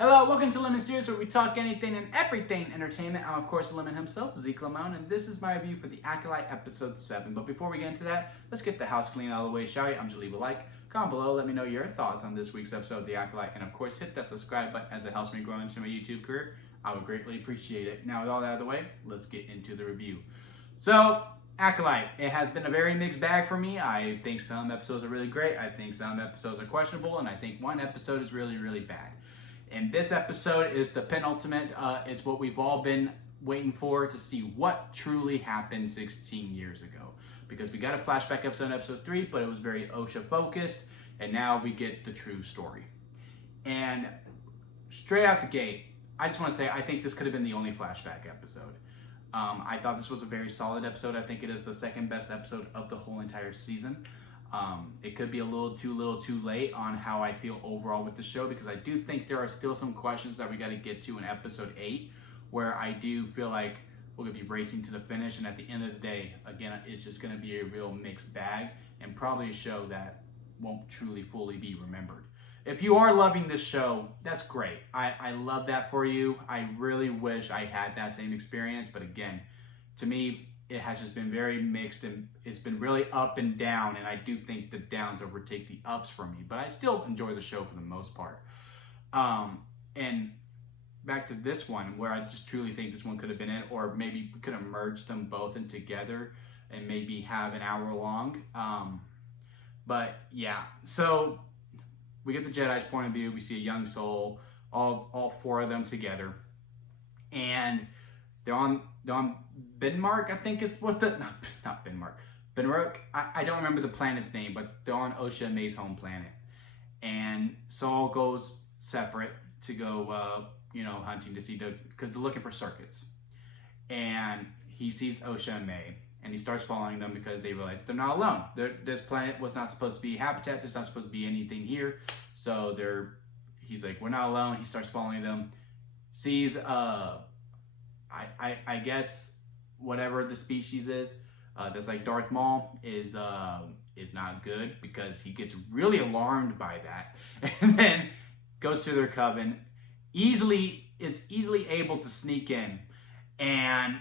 Hello, welcome to Lemon Steers, where we talk anything and everything entertainment. I'm, of course, Lemon himself, Zeke Lamone, and this is my review for the Acolyte Episode 7. But before we get into that, let's get the house clean out of the way, shall we? I'm just leave a like, comment below, let me know your thoughts on this week's episode of the Acolyte, and of course, hit that subscribe button as it helps me grow into my YouTube career. I would greatly appreciate it. Now, with all that out of the way, let's get into the review. So, Acolyte, it has been a very mixed bag for me. I think some episodes are really great, I think some episodes are questionable, and I think one episode is really, really bad. And this episode is the penultimate. It's what we've all been waiting for, to see what truly happened 16 years ago. Because we got a flashback episode in episode 3, but it was very OSHA focused, and now we get the true story. And straight out the gate, I just want to say I think this could have been the only flashback episode. I thought this was a very solid episode. I think it is the second best episode of the whole entire season. It could be a little too late on how I feel overall with the show, because I do think there are still some questions that we got to get to in episode 8, where I do feel like we're going to be racing to the finish, and at the end of the day, again, it's just going to be a real mixed bag, and probably a show that won't truly fully be remembered. If you are loving this show, that's great. I love that for you. I really wish I had that same experience, but again, to me, it has just been very mixed, and it's been really up and down, and I do think the downs overtake the ups for me, but I still enjoy the show for the most part. And back to this one, where I just truly think this one could have been it, or maybe we could have merged them both in together and maybe have an hour long. But yeah, so we get the Jedi's point of view. We see a young soul, all four of them together, and they're on Benmark, I think is what the, not Benmark, Benrook, I don't remember the planet's name, but they're on Osha and May's home planet. And Saul goes separate to go, hunting to see because they're looking for circuits. And he sees Osha and May, and he starts following them because they realize they're not alone. This planet was not supposed to be habitat, there's not supposed to be anything here. So he's like, we're not alone. He starts following them, sees, I guess whatever the species is, that's like Darth Maul is not good, because he gets really alarmed by that, and then goes to their coven, is easily able to sneak in, and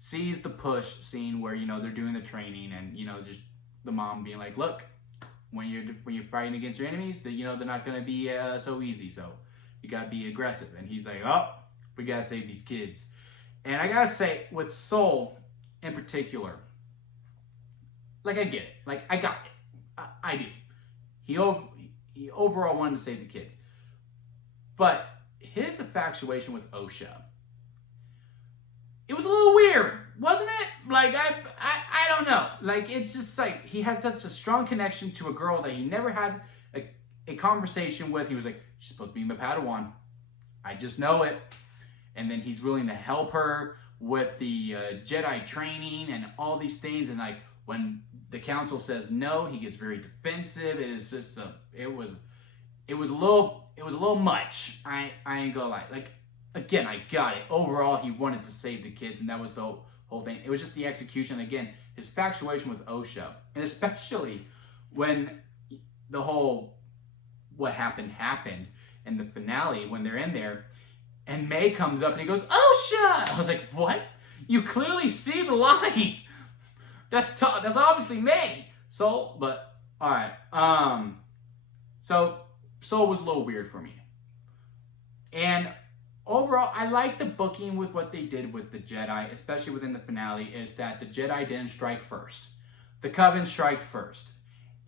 sees the push scene where they're doing the training, and just the mom being like, look, when you're fighting against your enemies, they're not gonna be so easy, so you gotta be aggressive. And he's like, oh, we gotta save these kids. And I gotta say, with Soul in particular, like, I get it. Like, I got it. I do. He overall wanted to save the kids. But his infatuation with Osha, it was a little weird, wasn't it? Like, I don't know. Like, it's just like, he had such a strong connection to a girl that he never had a conversation with. He was like, she's supposed to be my Padawan. I just know it. And then he's willing to help her with the Jedi training and all these things. And like, when the council says no, he gets very defensive. It is just it was a little much. I ain't gonna lie. Like, again, I got it. Overall, he wanted to save the kids, and that was the whole thing. It was just the execution. Again, his infatuation with Osha, and especially when the whole what happened in the finale, when they're in there. And May comes up and he goes, Osha! I was like, what? You clearly see the line. That's obviously May. Soul, but all right. So Soul was a little weird for me. And overall, I like the booking with what they did with the Jedi, especially within the finale, is that the Jedi didn't strike first. The Coven strike first.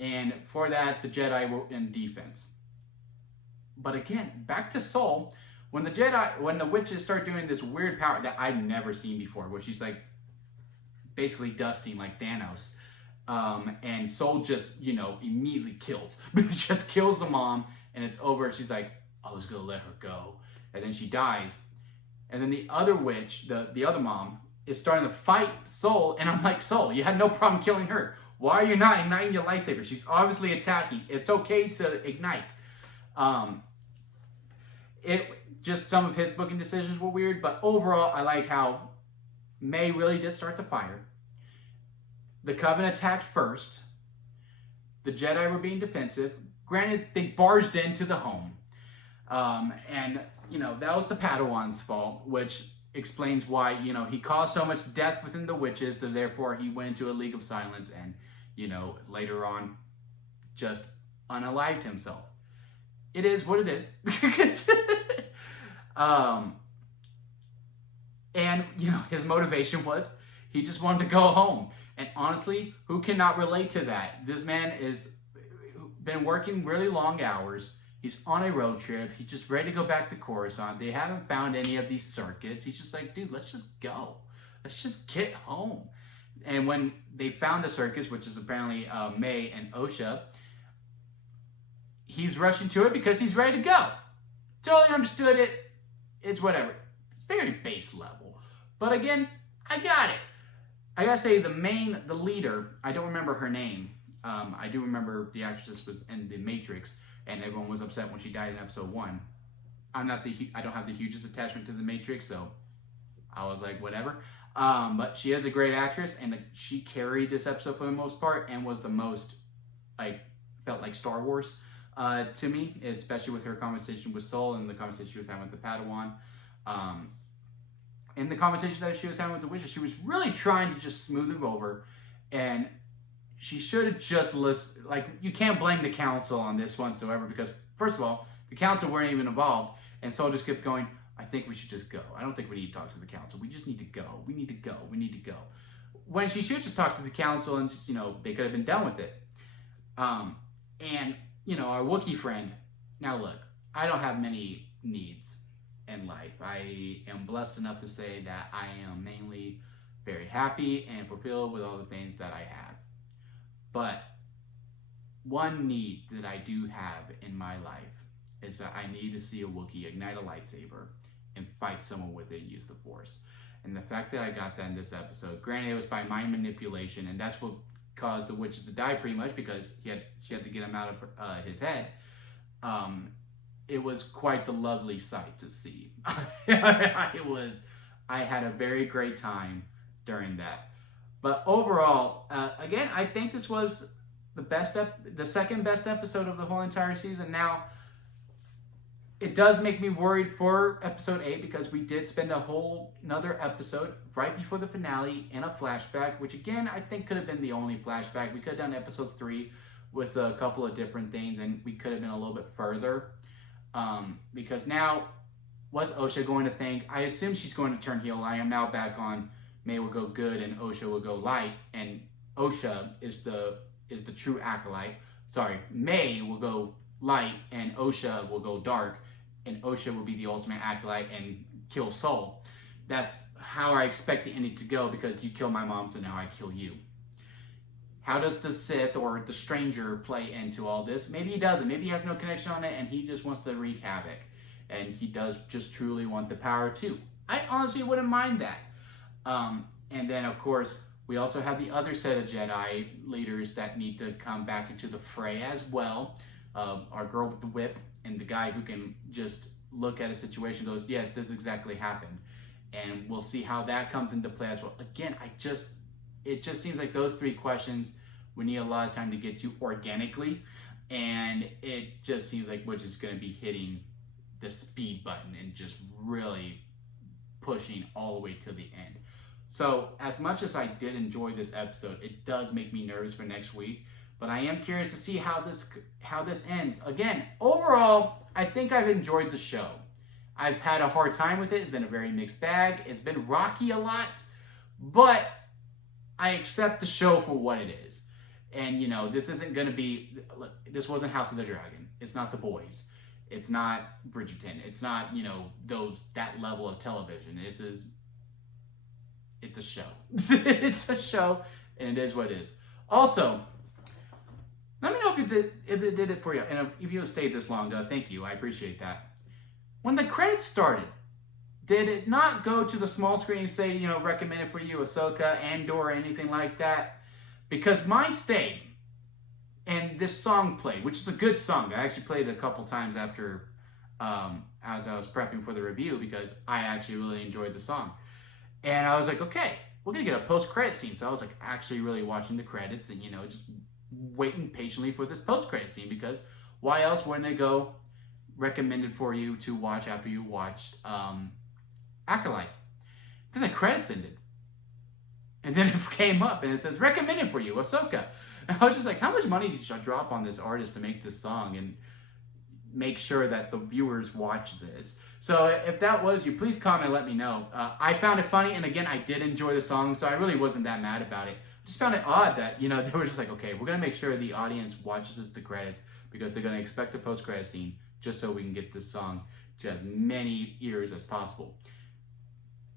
And for that, the Jedi were in defense. But again, back to Soul. When the witches start doing this weird power that I've never seen before, where she's like basically dusting like Thanos, and Soul just, immediately kills. Just kills the mom, and it's over. She's like, I was gonna let her go. And then she dies. And then the other witch, the other mom, is starting to fight Soul, and I'm like, Soul, you had no problem killing her. Why are you not igniting your lightsaber? She's obviously attacking. It's okay to ignite. Just some of his booking decisions were weird, but overall, I like how May really did start to fire. The Coven attacked first. The Jedi were being defensive. Granted, they barged into the home. And, that was the Padawan's fault, which explains why, he caused so much death within the witches, that therefore he went into a League of Silence and, later on just unalived himself. It is what it is. And, his motivation was he just wanted to go home. And honestly, who cannot relate to that? This man is been working really long hours. He's on a road trip. He's just ready to go back to Coruscant. They haven't found any of these circuits. He's just like, dude, let's just go. Let's just get home. And when they found the circus, which is apparently May and Osha, he's rushing to it because he's ready to go. Totally understood it. It's whatever. It's very base level. But again, I got it. I gotta say, the leader, I don't remember her name. I do remember the actress was in The Matrix, and everyone was upset when she died in episode 1. I don't have the hugest attachment to The Matrix, so I was like, whatever. But she is a great actress, and she carried this episode for the most part, and was the most, felt like Star Wars to me, especially with her conversation with Soul and the conversation she was having with the Padawan. And the conversation that she was having with the witches, she was really trying to just smooth it over, and she should have just listened. You can't blame the council on this whatsoever, because first of all, the council weren't even involved, and Soul just kept going, I think we should just go. I don't think we need to talk to the council. We just need to go. We need to go. We need to go. When she should just talk to the council and just, they could have been done with it. And, our Wookiee friend, now look, I don't have many needs in life. I am blessed enough to say that I am mainly very happy and fulfilled with all the things that I have. But one need that I do have in my life is that I need to see a Wookiee ignite a lightsaber and fight someone with it and use the Force. And the fact that I got that in this episode, granted it was by mind manipulation, and that's what caused the witches to die pretty much, because she had to get him out of his head. It was quite the lovely sight to see. I had a very great time during that. But overall, again, I think this was the second best episode of the whole entire season. Now, it does make me worried for episode 8, because we did spend a whole another episode right before the finale in a flashback, which again, I think could have been the only flashback. We could have done episode 3 with a couple of different things, and we could have been a little bit further. Because now, what's Osha going to think? I assume she's going to turn heel. I am now back on May will go good and Osha will go light, and Osha is the true acolyte. Sorry, May will go light and Osha will go dark, and Osha will be the ultimate acolyte and kill Soul. That's how I expect the ending to go, because you killed my mom, so now I kill you. How does the Sith or the stranger play into all this? Maybe he doesn't. Maybe he has no connection on it, and he just wants to wreak havoc. And he does just truly want the power too. I honestly wouldn't mind that. And then, of course, we also have the other set of Jedi leaders that need to come back into the fray as well. Our girl with the whip, and the guy who can just look at a situation and goes, yes, this exactly happened. And we'll see how that comes into play as well. Again, it just seems like those 3 questions we need a lot of time to get to organically, and it just seems like we're just going to be hitting the speed button and just really pushing all the way to the end. So as much as I did enjoy this episode, it does make me nervous for next week, but I am curious to see how this ends. Again, overall, I think I've enjoyed the show. I've had a hard time with it. It's been a very mixed bag. It's been rocky a lot, but I accept the show for what it is. And, this isn't going to be, look, this wasn't House of the Dragon. It's not The Boys. It's not Bridgerton. It's not, that level of television. It's a show. It's a show, and it is what it is. Also, let me know if it did it for you. And if you stayed this long, thank you. I appreciate that. When the credits started, did it not go to the small screen and say, recommended for you, Ahsoka, Andor, or anything like that? Because mine stayed, and this song played, which is a good song. I actually played it a couple times after, as I was prepping for the review, because I actually really enjoyed the song. And I was like, okay, we're going to get a post-credit scene. So I was like actually really watching the credits and, just waiting patiently for this post-credit scene, because why else wouldn't it go recommended for you to watch after you watched Acolyte. Then the credits ended. And then it came up and it says, recommended for you, Ahsoka. And I was just like, how much money did you drop on this artist to make this song and make sure that the viewers watch this? So if that was you, please comment, let me know. I found it funny, and again, I did enjoy the song, so I really wasn't that mad about it. I just found it odd that, you know, they were just like, okay, we're going to make sure the audience watches the credits because they're going to expect a post-credit scene just so we can get this song to as many ears as possible.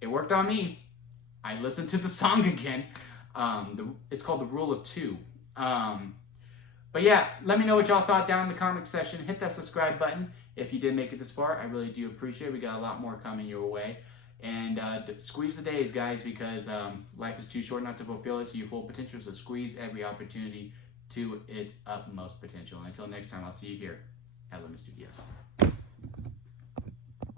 It worked on me. I listened to the song again. It's called The Rule of Two. But yeah, let me know what y'all thought down in the comment section. Hit that subscribe button if you did make it this far. I really do appreciate it. We got a lot more coming your way. And squeeze the days, guys, because life is too short not to fulfill it to your full potential. So squeeze every opportunity to its utmost potential. And until next time, I'll see you here at Lemon Studios.